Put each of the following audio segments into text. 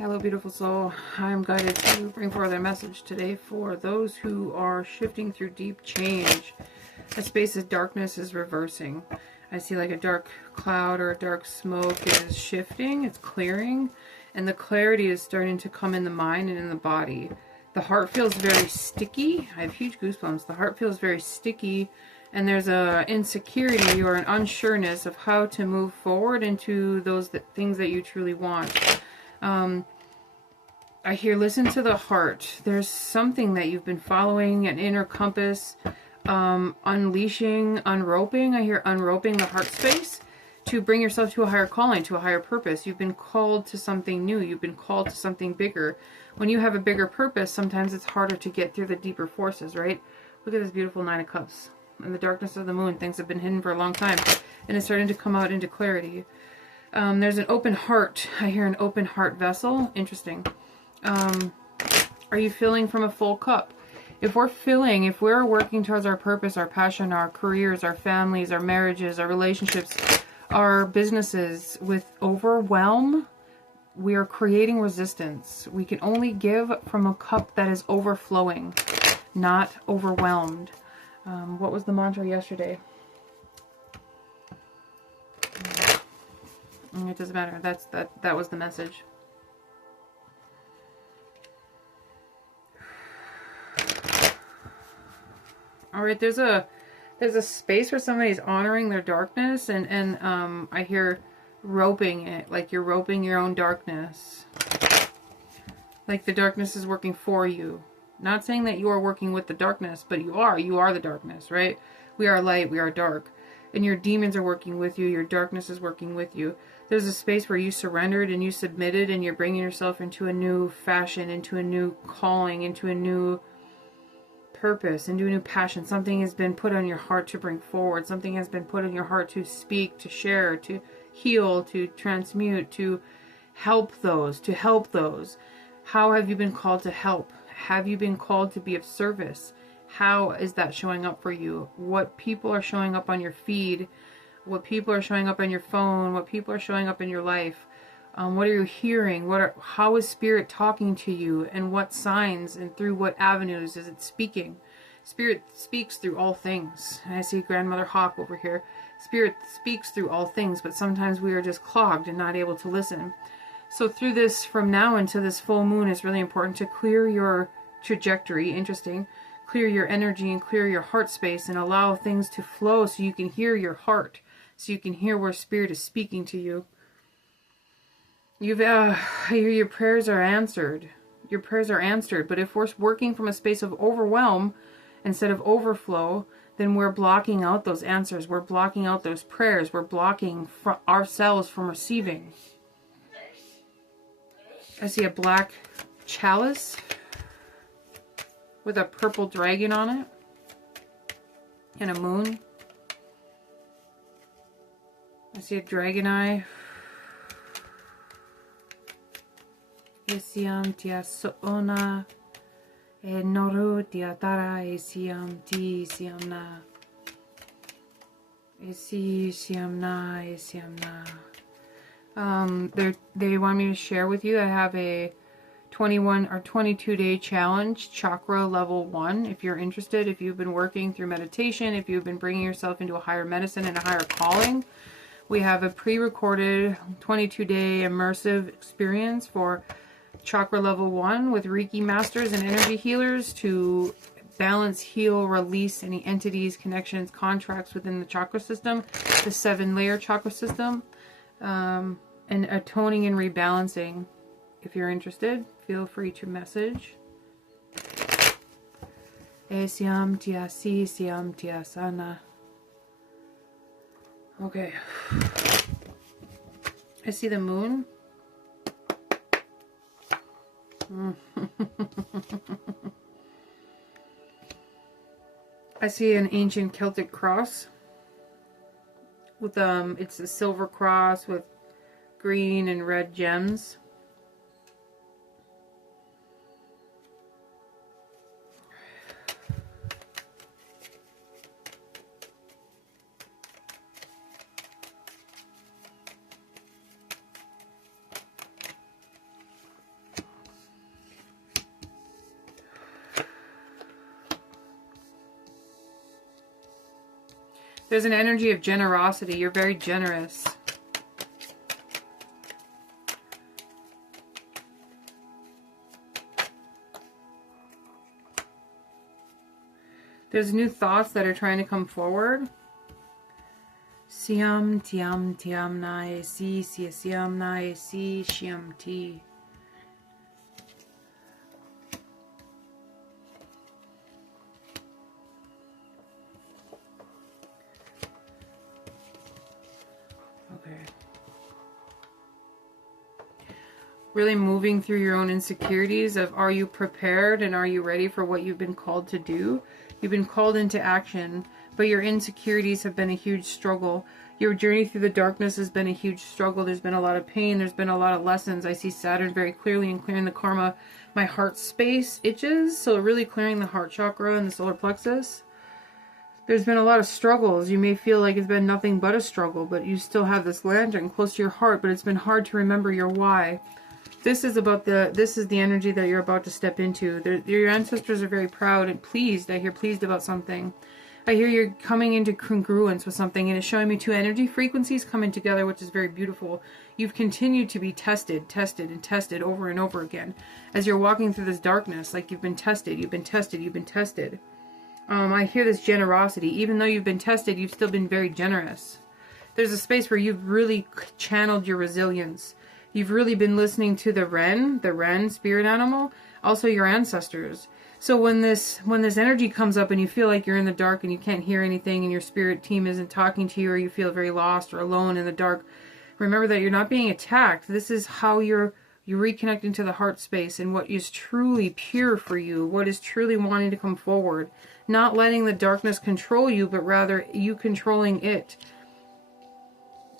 Hello, beautiful soul. I'm guided to bring forth a message today for those who are shifting through deep change. A space of darkness is reversing. I see like a dark cloud or a dark smoke is shifting, it's clearing, and the clarity is starting to come in the mind and in the body. The heart feels very sticky. I have huge goosebumps. The heart feels very sticky, and there's a insecurity or an unsureness of how to move forward into those things that you truly want. I hear listen to the heart. There's something that you've been following, an inner compass, unleashing, unroping. I hear unroping the heart space to bring yourself to a higher calling, to a higher purpose. You've been called to something new. You've been called to something bigger. When you have a bigger purpose, sometimes it's harder to get through the deeper forces, right? Look at this beautiful Nine of Cups. In the darkness of the moon, things have been hidden for a long time, and it's starting to come out into clarity. There's an open heart. I hear an open heart vessel. Interesting. Are you filling from a full cup? If we're working towards our purpose, our passion, our careers, our families, our marriages, our relationships, our businesses with overwhelm, we are creating resistance. We can only give from a cup that is overflowing, not overwhelmed. What was the mantra yesterday? It doesn't matter. That was the message. All right, there's a space where somebody's honoring their darkness, and I hear roping it, like you're roping your own darkness. Like the darkness is working for you. Not saying that you are working with the darkness, but you are the darkness, right? We are light, we are dark. And your demons are working with you, your darkness is working with you. There's a space where you surrendered and you submitted, and you're bringing yourself into a new fashion, into a new calling, into a new purpose, into a new passion. Something has been put on your heart to bring forward. Something has been put on your heart to speak, to share, to heal, to transmute, to help those, How have you been called to help? Have you been called to be of service? How is that showing up for you? What people are showing up on your feed? What people are showing up on your phone? What people are showing up in your life? What are you hearing? How is Spirit talking to you? And what signs and through what avenues is it speaking? Spirit speaks through all things. And I see Grandmother Hawk over here. Spirit speaks through all things, but sometimes we are just clogged and not able to listen. So through this, from now into this full moon, it's really important to clear your trajectory. Interesting. Clear your energy and clear your heart space and allow things to flow so you can hear your heart, so you can hear where Spirit is speaking to you. I hear your prayers are answered. Your prayers are answered. But if we're working from a space of overwhelm instead of overflow, then we're blocking out those answers. We're blocking out those prayers. We're blocking ourselves from receiving. I see a black chalice with a purple dragon on it and a moon. I see a dragon eye. Esiam tia soona e noru tia tara esiam ti siamna. Esi siamna esiamna. They want me to share with you. I have a 21 or 22 day challenge, chakra level 1. If you're interested, if you've been working through meditation, if you've been bringing yourself into a higher medicine and a higher calling, we have a pre-recorded 22 day immersive experience for chakra level 1 with Reiki masters and energy healers to balance, heal, release any entities, connections, contracts within the chakra system, the 7-layer chakra system, and atoning and rebalancing. If you're interested, feel free to message. Esiam tia si siam tia sana. Okay. I see the moon. I see an ancient Celtic cross with it's a silver cross with green and red gems. There's an energy of generosity. You're very generous. There's new thoughts that are trying to come forward. Siam tiam tiam na si si siam na si shiam ti. Okay. Really moving through your own insecurities of, are you prepared and are you ready for what you've been called to do? You've been called into action, but your insecurities have been a huge struggle. Your journey through the darkness has been a huge struggle. There's been a lot of pain. There's been a lot of lessons. I see Saturn very clearly in clearing the karma. My heart space itches, so really clearing the heart chakra and the solar plexus. There's been a lot of struggles. You may feel like it's been nothing but a struggle, but you still have this lantern close to your heart, but it's been hard to remember your why. This is the energy that you're about to step into. Your ancestors are very proud and pleased. I hear pleased about something. I hear you're coming into congruence with something, and it's showing me two energy frequencies coming together, which is very beautiful. You've continued to be tested and tested over and over again. As you're walking through this darkness, like you've been tested. I hear this generosity. Even though you've been tested, you've still been very generous. There's a space where you've really channeled your resilience. You've really been listening to the Ren spirit animal, also your ancestors. So when this energy comes up and you feel like you're in the dark and you can't hear anything and your spirit team isn't talking to you, or you feel very lost or alone in the dark, remember that you're not being attacked. This is how you're reconnecting to the heart space and what is truly pure for you, what is truly wanting to come forward. Not letting the darkness control you, but rather you controlling it.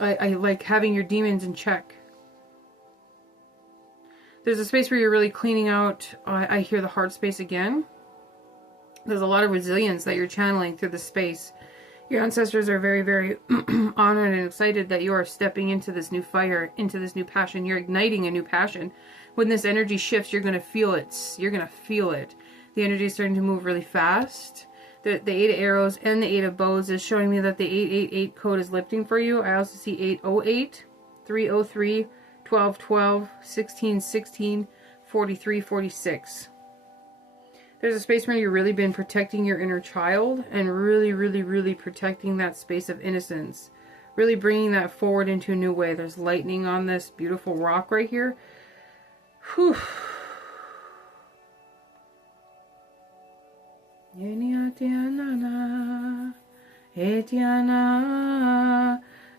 I like having your demons in check. There's a space where you're really cleaning out. I hear the heart space again. There's a lot of resilience that you're channeling through the space. Your ancestors are very, very honored and excited that you are stepping into this new fire, into this new passion. You're igniting a new passion. When this energy shifts, you're going to feel it. You're going to feel it. The energy is starting to move really fast. The 8 of arrows and the 8 of bows is showing me that the 888 code is lifting for you. I also see 808, 303, 1212, 1616, 4346. There's a space where you've really been protecting your inner child and really protecting that space of innocence. Really bringing that forward into a new way. There's lightning on this beautiful rock right here. Whew.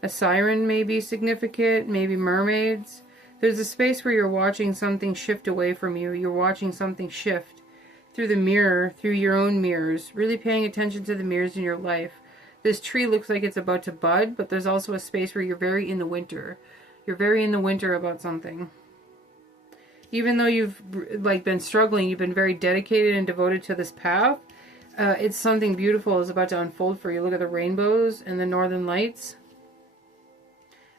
A siren may be significant, maybe mermaids. There's a space where you're watching something shift away from you. You're watching something shift through the mirror, through your own mirrors. Really paying attention to the mirrors in your life. This tree looks like it's about to bud, but there's also a space where you're very in the winter. You're very in the winter about something. Even though you've been struggling, you've been very dedicated and devoted to this path. It's something beautiful is about to unfold for you. Look at the rainbows and the northern lights.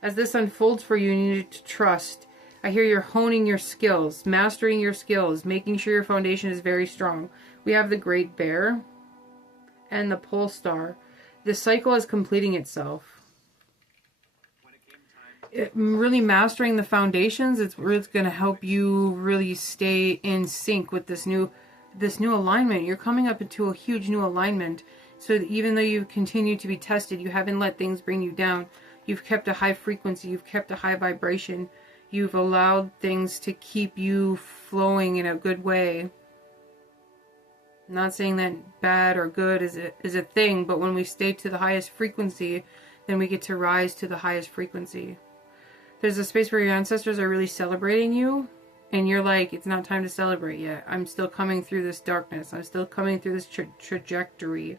As this unfolds for you, you need to trust. I hear you're honing your skills, mastering your skills, making sure your foundation is very strong. We have the Great Bear and the Pole Star. The cycle is completing itself. Really mastering the foundations, it's going to help you really stay in sync with this new alignment. You're coming up into a huge new alignment. So that even though you continue to be tested, you haven't let things bring you down. You've kept a high frequency. You've kept a high vibration. You've allowed things to keep you flowing in a good way. I'm not saying that bad or good is a thing, but when we stay to the highest frequency, then we get to rise to the highest frequency. There's a space where your ancestors are really celebrating you, and you're like, it's not time to celebrate yet. I'm still coming through this darkness. I'm still coming through this trajectory.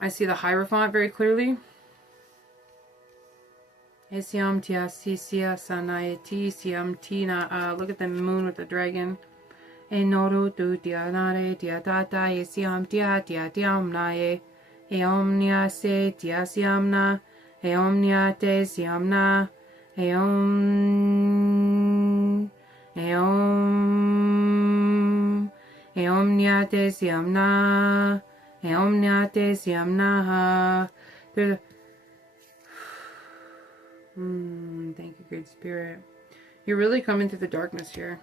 I see the Hierophant very clearly. Look at the moon with the dragon. Eomnyate Siamnaha. There's a... thank you, Great Spirit. You're really coming through the darkness here.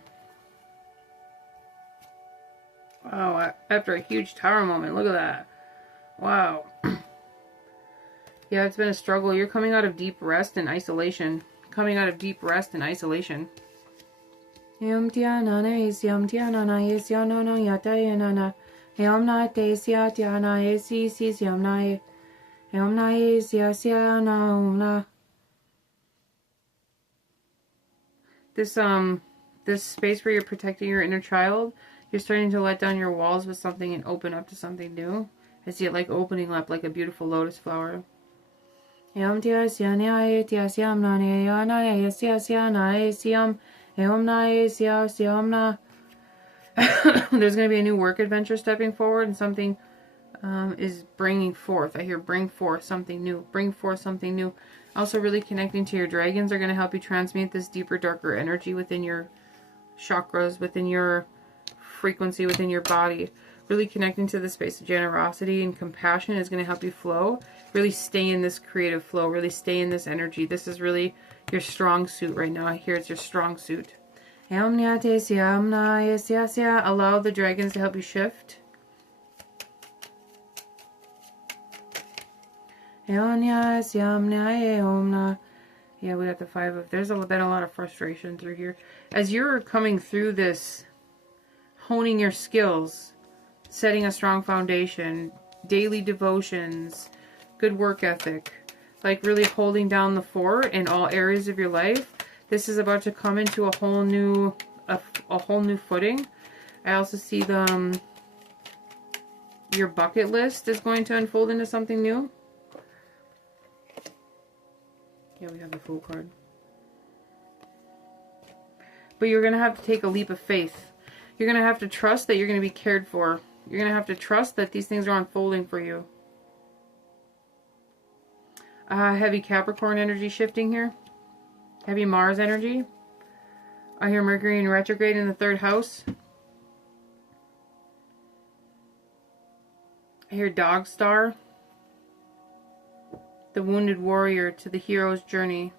Wow, after a huge tower moment. Look at that. Wow. Yeah, it's been a struggle. You're coming out of deep rest and isolation. Coming out of deep rest and isolation. This space where you're protecting your inner child, you're starting to let down your walls with something and open up to something new. I see it like opening up like a beautiful lotus flower. There's going to be a new work adventure stepping forward, and something is bringing forth. I hear bring forth something new. Bring forth something new. Also really connecting to your dragons are going to help you transmute this deeper, darker energy within your chakras, within your frequency, within your body. Really connecting to the space of generosity and compassion is going to help you flow. Really stay in this creative flow. Really stay in this energy. This is really your strong suit right now. I hear it's your strong suit. Allow the dragons to help you shift. Yeah, we got the 5 of... There's been a lot of frustration through here. As you're coming through this, honing your skills, setting a strong foundation, daily devotions, good work ethic, like really holding down the fort in all areas of your life, this is about to come into a whole new footing. I also see your bucket list is going to unfold into something new. Yeah, we have the Fool card. But you're going to have to take a leap of faith. You're going to have to trust that you're going to be cared for. You're going to have to trust that these things are unfolding for you. Heavy Capricorn energy shifting here. Heavy Mars energy. I hear Mercury in retrograde in the 3rd house. I hear Dog Star. The wounded warrior to the hero's journey.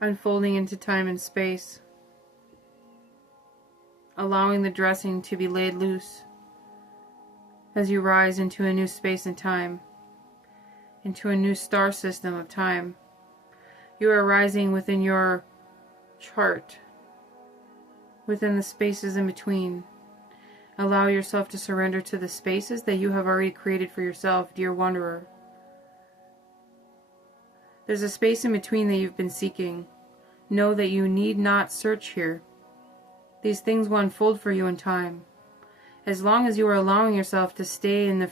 Unfolding into time and space. Allowing the dressing to be laid loose. As you rise into a new space and time. Into a new star system of time. You are rising within your chart. Within the spaces in between. Allow yourself to surrender to the spaces that you have already created for yourself, dear wanderer. There's a space in between that you've been seeking. Know that you need not search here. These things will unfold for you in time. As long as you are allowing yourself to stay in the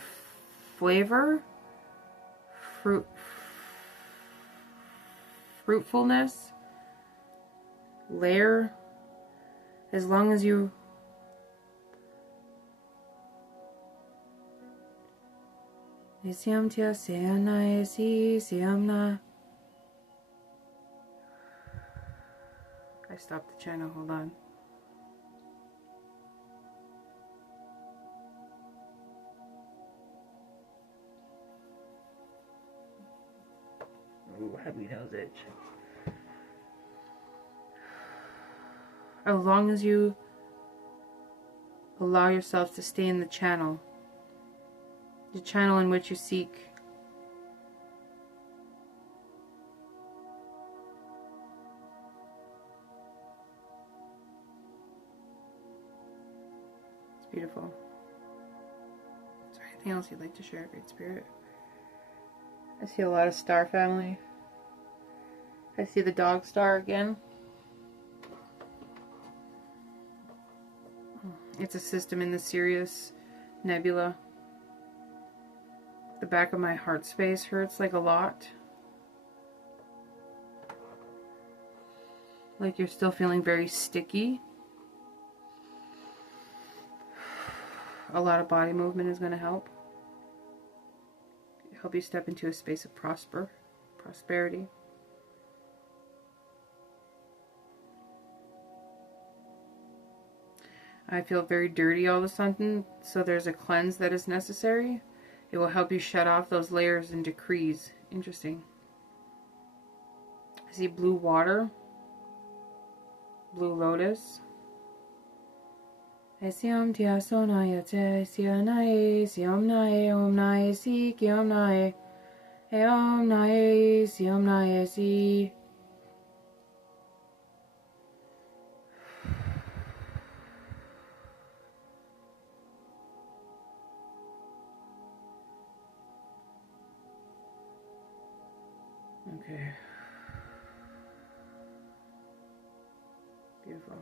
fruitfulness, layer, as long as you I stopped the channel, hold on. Ooh, heavy nose itch. As long as you allow yourself to stay in the channel in which you seek. It's beautiful. Is there anything else you'd like to share, Great Spirit? I see a lot of star family. I see the dog star again. It's a system in the Sirius Nebula. The back of my heart space hurts like a lot. Like you're still feeling very sticky. A lot of body movement is going to help. Help you step into a space of prosperity. I feel very dirty all of a sudden, so there's a cleanse that is necessary. It will help you shut off those layers and decrees. Interesting. I see blue water, blue lotus. Esiam tiasonayate, sianae, siomnae, omnae, si, kiomnae, eomnae, siomnae, si. Okay. Beautiful.